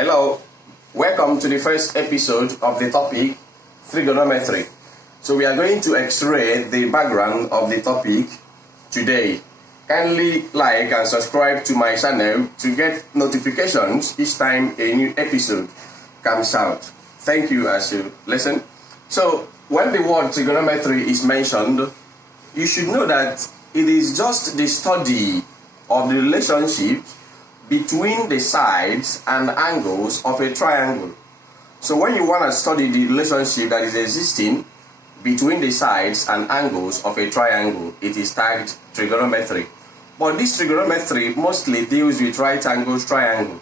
Hello, welcome to the first episode of the topic trigonometry. So we are going to x-ray the background of the topic today. Kindly like and subscribe to my channel to get notifications each time a new episode comes out. Thank you as you listen. So when the word trigonometry is mentioned, you should know that it is just the study of the relationship between the sides and angles of a triangle. So when you want to study the relationship that is existing between the sides and angles of a triangle, it is tagged trigonometry. But this trigonometry mostly deals with right angles triangle.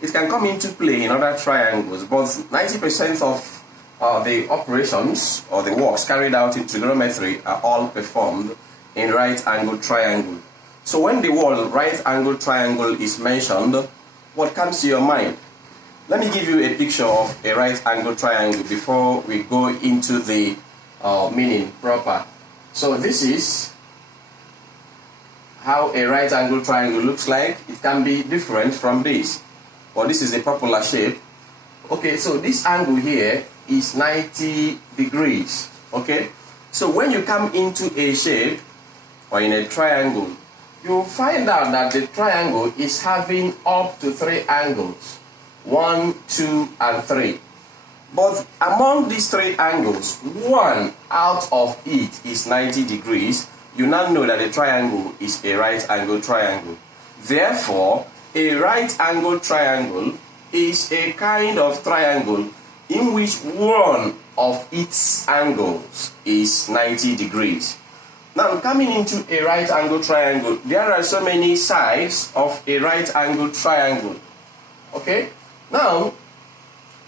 It can come into play in other triangles, but 90% of the operations or the works carried out in trigonometry are all performed in right angle triangle. So when the word right angle triangle is mentioned, what comes to your mind? Let me give you a picture of a right angle triangle before we go into the meaning proper. So this is how a right angle triangle looks like. It can be different from this, but this is a popular shape. Okay, so this angle here is 90 degrees. Okay, so when you come into a shape or in a triangle, you'll find out that the triangle is having up to 3 angles, 1, 2, and 3. But among these 3 angles, one out of it is 90 degrees. You now know that the triangle is a right angle triangle. Therefore, a right angle triangle is a kind of triangle in which one of its angles is 90 degrees. Now, coming into a right angle triangle, there are so many sides of a right angle triangle. Okay? Now,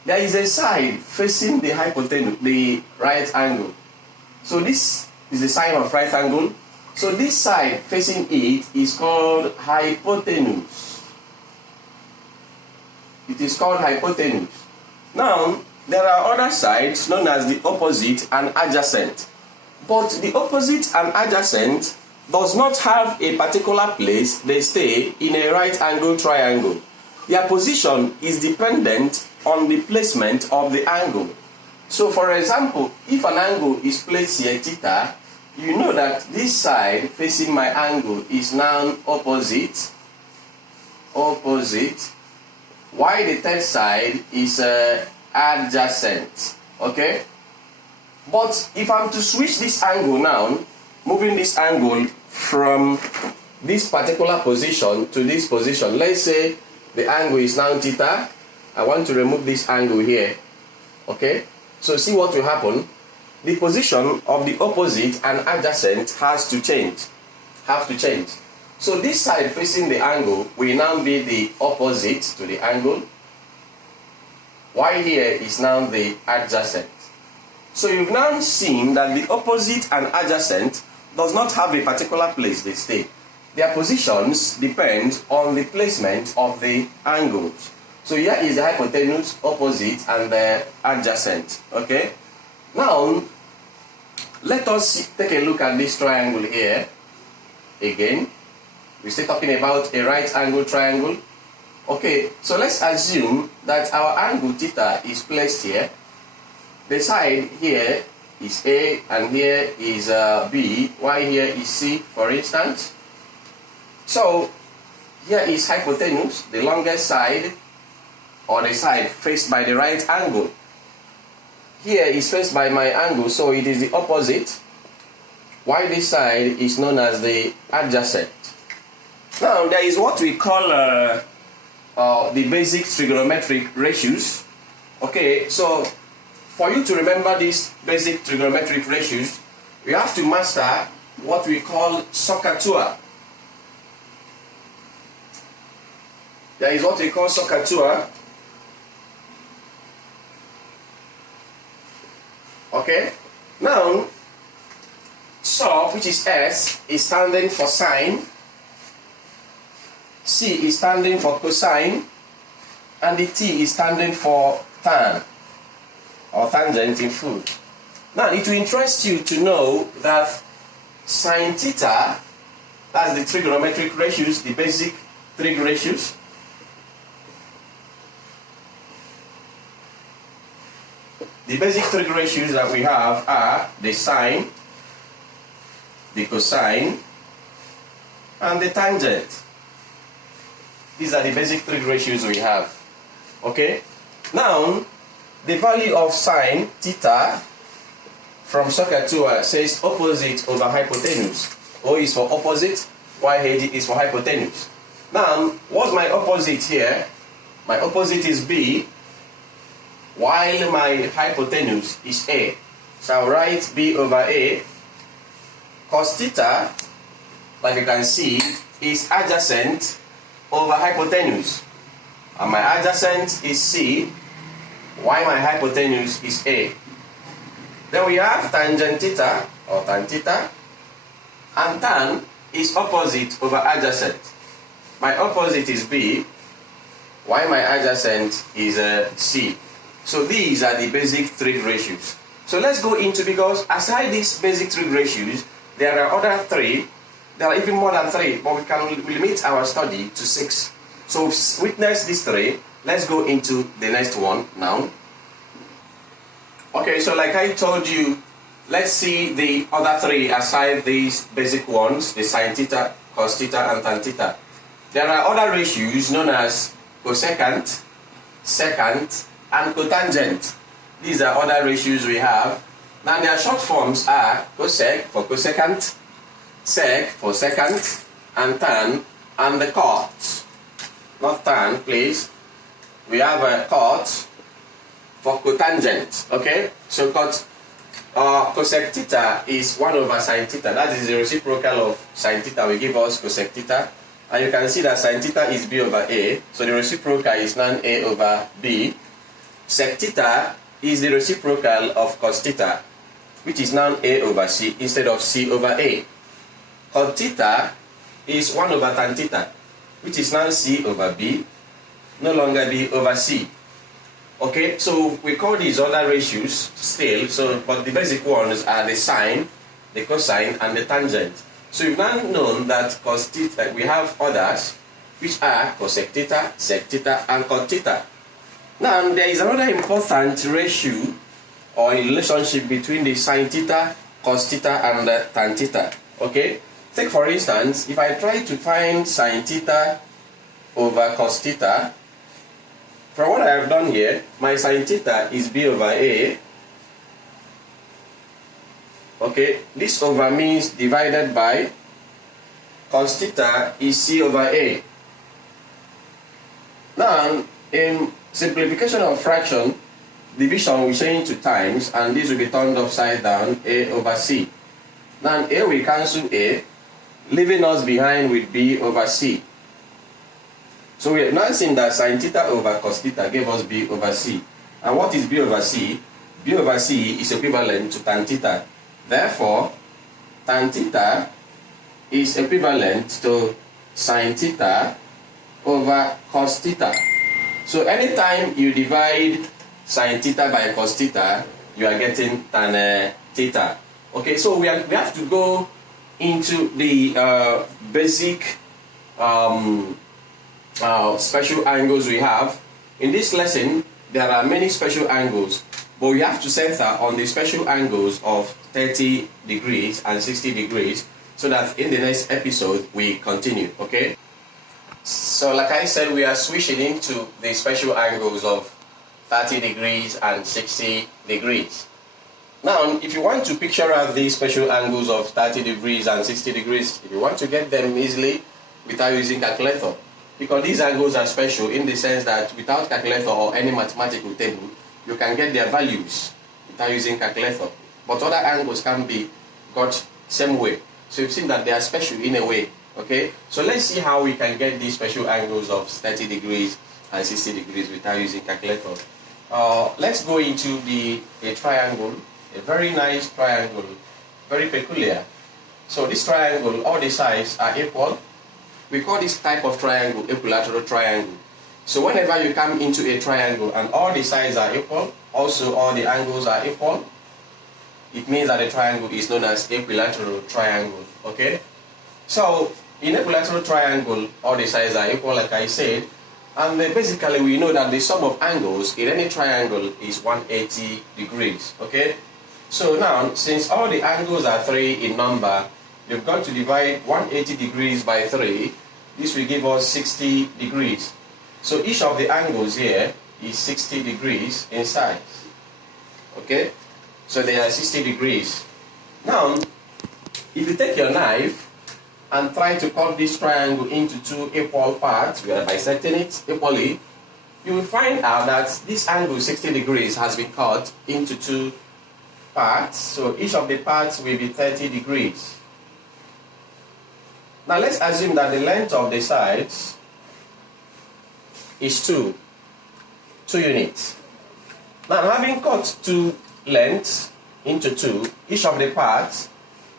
there is a side facing the hypotenuse, the right angle. So this is the sign of right angle. So this side facing it is called hypotenuse. It is called hypotenuse. Now, there are other sides known as the opposite and adjacent. But the opposite and adjacent does not have a particular place they stay in a right angle triangle. Their position is dependent on the placement of the angle. So for example, if an angle is placed here, theta, you know that this side facing my angle is now opposite, while the third side is adjacent. Okay? But if I'm to switch this angle now, moving this angle from this particular position to this position, let's say the angle is now theta, I want to remove this angle here. Okay? So see what will happen. The position of the opposite and adjacent has to change. So this side facing the angle will now be the opposite to the angle, while here is now the adjacent. So you've now seen that the opposite and adjacent does not have a particular place they stay. Their positions depend on the placement of the angles. So here is the hypotenuse, opposite, and the adjacent. Okay? Now, let us take a look at this triangle here. Again, we're still talking about a right angle triangle. Okay, so let's assume that our angle theta is placed here. The side here is A and here is B, while here is C, for instance. So here is hypotenuse, the longest side, or the side faced by the right angle. Here is faced by my angle, so it is the opposite, while this side is known as the adjacent. Now there is what we call the basic trigonometric ratios. Okay, so for you to remember these basic trigonometric ratios, we have to master what we call SOHCAHTOA. There is what we call SOHCAHTOA. Okay? Now, SOH, which is S, is standing for sine. C is standing for cosine. And the T is standing for tan, or tangent in full. Now, it will interest you to know that sine theta, that's the trigonometric ratios, the basic trig ratios. The basic trig ratios that we have are the sine, the cosine, and the tangent. These are the basic trig ratios we have. Okay? Now, the value of sine theta from SOCAR2 says opposite over hypotenuse. O is for opposite, while AD is for hypotenuse. Now, what's my opposite here? My opposite is B, while my hypotenuse is A. So I'll write B over A. Cos theta, like you can see, is adjacent over hypotenuse. And my adjacent is C, while my hypotenuse is A. Then we have tangent theta, or tan theta, and tan is opposite over adjacent. My opposite is B, while my adjacent is C. So these are the basic trig ratios. So let's go into, because aside these basic trig ratios, there are other three. There are even more than three, but we can limit our study to 6. So witness these three. Let's go into the next one now. Okay, so like I told you, let's see the other three aside these basic ones, the sine theta, cos theta, and tan theta. There are other ratios known as cosecant, secant, and cotangent. These are other ratios we have. Now their short forms are cosec for cosecant, sec for secant, and tan, and the cot. Not tan, please. We have a cot for cotangent. Okay? So cosec theta is 1 over sine theta. That is the reciprocal of sine theta. We give us cosec theta. And you can see that sine theta is B over A. So the reciprocal is now A over B. Sec theta is the reciprocal of cos theta, which is now A over C instead of C over A. Cot theta is 1 over tan theta, which is now C over B, no longer B over C. Okay, so we call these other ratios still, but the basic ones are the sine, the cosine, and the tangent. So we've now known that cos theta, we have others, which are cosec theta, sec theta, and cot theta. Now, there is another important ratio or a relationship between the sine theta, cos theta, and the tan theta. Okay? Take for instance, if I try to find sine theta over cos theta, from what I have done here, my sine theta is B over A. Okay, this over means divided by cos theta is C over A. Now, in simplification of fraction, division will change to times, and this will be turned upside down, A over C. Now, A will cancel A, leaving us behind with B over C. So we have now seen that sine theta over cos theta gave us B over C. And what is B over C? B over C is equivalent to tan theta. Therefore, tan theta is equivalent to sine theta over cos theta. So anytime you divide sine theta by cos theta, you are getting tan theta. Okay, so we have to go into the basic special angles we have. In this lesson, there are many special angles, but we have to center on the special angles of 30 degrees and 60 degrees so that in the next episode we continue. Okay, so like I said, we are switching into the special angles of 30 degrees and 60 degrees. Now, if you want to picture out these special angles of 30 degrees and 60 degrees, if you want to get them easily without using calculator, because these angles are special in the sense that without calculator or any mathematical table, you can get their values without using calculator. But other angles can be got same way. So you've seen that they are special in a way. Okay, so let's see how we can get these special angles of 30 degrees and 60 degrees without using calculator. Let's go into a triangle, a very nice triangle, very peculiar. So this triangle, all the sides are equal. We call this type of triangle equilateral triangle. So whenever you come into a triangle and all the sides are equal, also all the angles are equal, it means that the triangle is known as equilateral triangle. Okay? So in equilateral triangle, all the sides are equal, like I said. And basically we know that the sum of angles in any triangle is 180 degrees, okay? So now, since all the angles are 3 in number, you've got to divide 180 degrees by 3. This will give us 60 degrees. So each of the angles here is 60 degrees in size, okay? So they are 60 degrees. Now, if you take your knife and try to cut this triangle into 2 equal parts, we are bisecting it equally, you will find out that this angle 60 degrees has been cut into 2 parts. So each of the parts will be 30 degrees. Now let's assume that the length of the sides is 2 units. Now, having cut 2 lengths into 2, each of the parts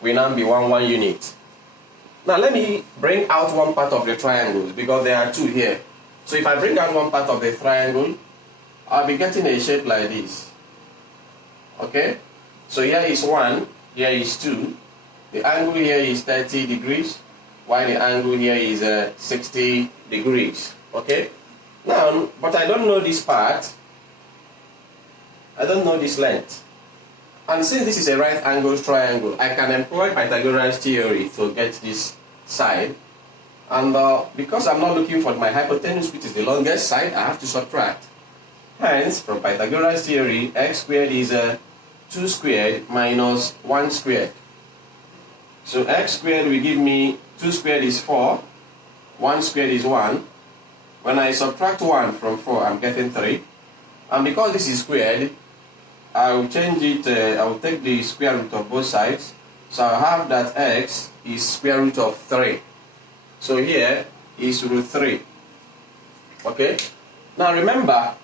will now be 1 unit. Now let me bring out one part of the triangles, because there are 2 here. So if I bring out one part of the triangle, I'll be getting a shape like this. Okay? So here is 1, here is 2. The angle here is 30 degrees, while the angle here is 60 degrees. Okay? Now, but I don't know this part. I don't know this length. And since this is a right angle triangle, I can employ Pythagoras theory to get this side. And because I'm not looking for my hypotenuse, which is the longest side, I have to subtract. Hence, from Pythagoras theory, x squared is 2 squared minus 1 squared. So x squared will give me 2 squared is 4, 1 squared is 1. When I subtract 1 from 4, I'm getting 3. And because this is squared, I will change it, I will take the square root of both sides. So I have that x is square root of 3. So here is root 3. Okay? Now remember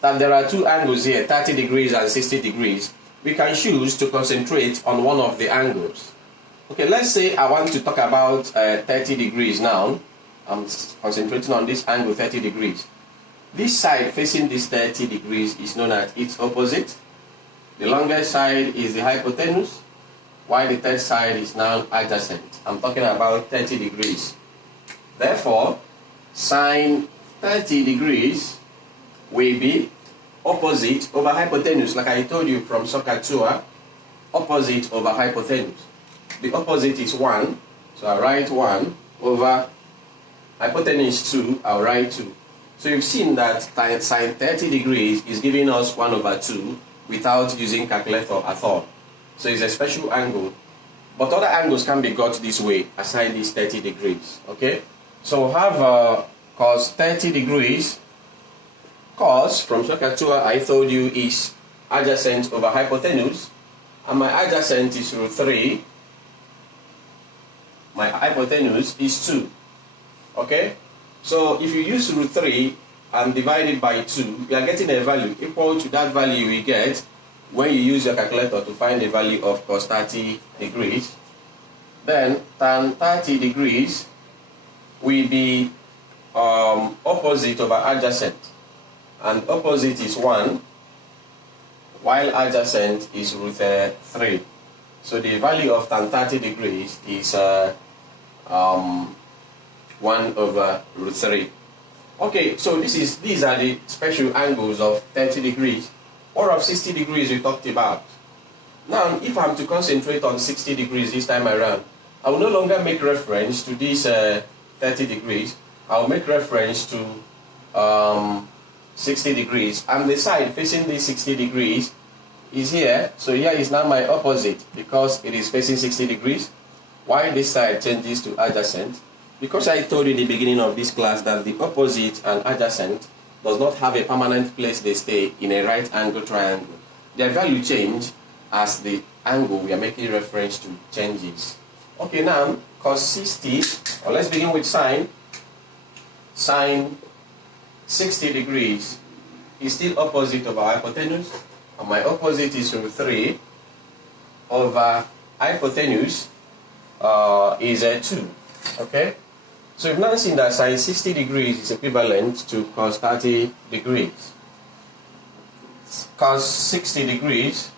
that there are 2 angles here, 30 degrees and 60 degrees. We can choose to concentrate on one of the angles. Okay, let's say I want to talk about 30 degrees now. I'm concentrating on this angle 30 degrees. This side facing this 30 degrees is known as its opposite. The longest side is the hypotenuse, while the third side is now adjacent. I'm talking about 30 degrees. Therefore, sine 30 degrees will be opposite over hypotenuse, like I told you from Soccer, opposite over hypotenuse. The opposite is 1, so I write 1 over hypotenuse 2, I'll write 2. So you've seen that sine 30 degrees is giving us 1 over 2 without using calculator at all. So it's a special angle. But other angles can be got this way, aside these 30 degrees. Okay? So have cos 30 degrees. Cos from Soccer I told you is adjacent over hypotenuse. And my adjacent is root 3. My hypotenuse is 2. Okay? So if you use root 3 and divide it by 2, you are getting a value equal to that value you get when you use your calculator to find the value of cos 30 degrees. Then tan 30 degrees will be opposite over adjacent. And opposite is 1, while adjacent is root 3. So the value of tan 30 degrees is 1 over root 3. Okay, so these are the special angles of 30 degrees. Or of 60 degrees we talked about. Now, if I'm to concentrate on 60 degrees this time around, I will no longer make reference to these 30 degrees. I will make reference to 60 degrees. And the side facing the 60 degrees is here. So here is now my opposite because it is facing 60 degrees. While this side changes to adjacent. Because I told you in the beginning of this class that the opposite and adjacent does not have a permanent place they stay in a right angle triangle. Their value change as the angle we are making reference to changes. Okay, now cos 60, or let's begin with sine. Sine 60 degrees is still opposite over hypotenuse, and my opposite is root 3 over hypotenuse is 2. Okay? So we've now seen that sine 60 degrees is equivalent to cos 30 degrees. Cos 60 degrees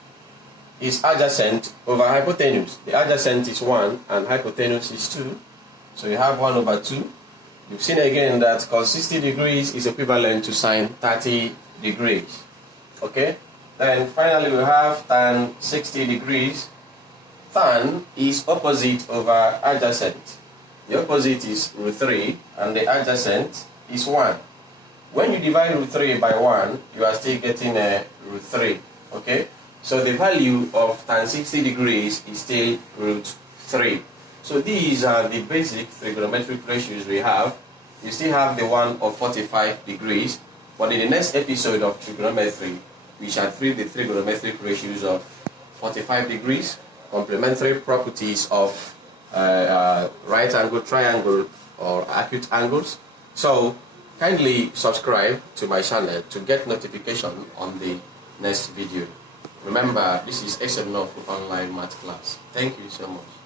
is adjacent over hypotenuse. The adjacent is 1 and hypotenuse is 2. So you have 1 over 2. You've seen again that cos 60 degrees is equivalent to sine 30 degrees. Okay? Then finally we have tan 60 degrees. Tan is opposite over adjacent. The opposite is root 3 and the adjacent is 1. When you divide root 3 by 1, you are still getting a root 3. Okay? So the value of tan 60 degrees is still root 3. So these are the basic trigonometric ratios we have. You still have the one of 45 degrees. But in the next episode of trigonometry, we shall treat the trigonometric ratios of 45 degrees, complementary properties of right angle, triangle, or acute angles. So kindly subscribe to my channel to get notification on the next video. Remember, this is SMNOF Online Math Class. Thank you so much.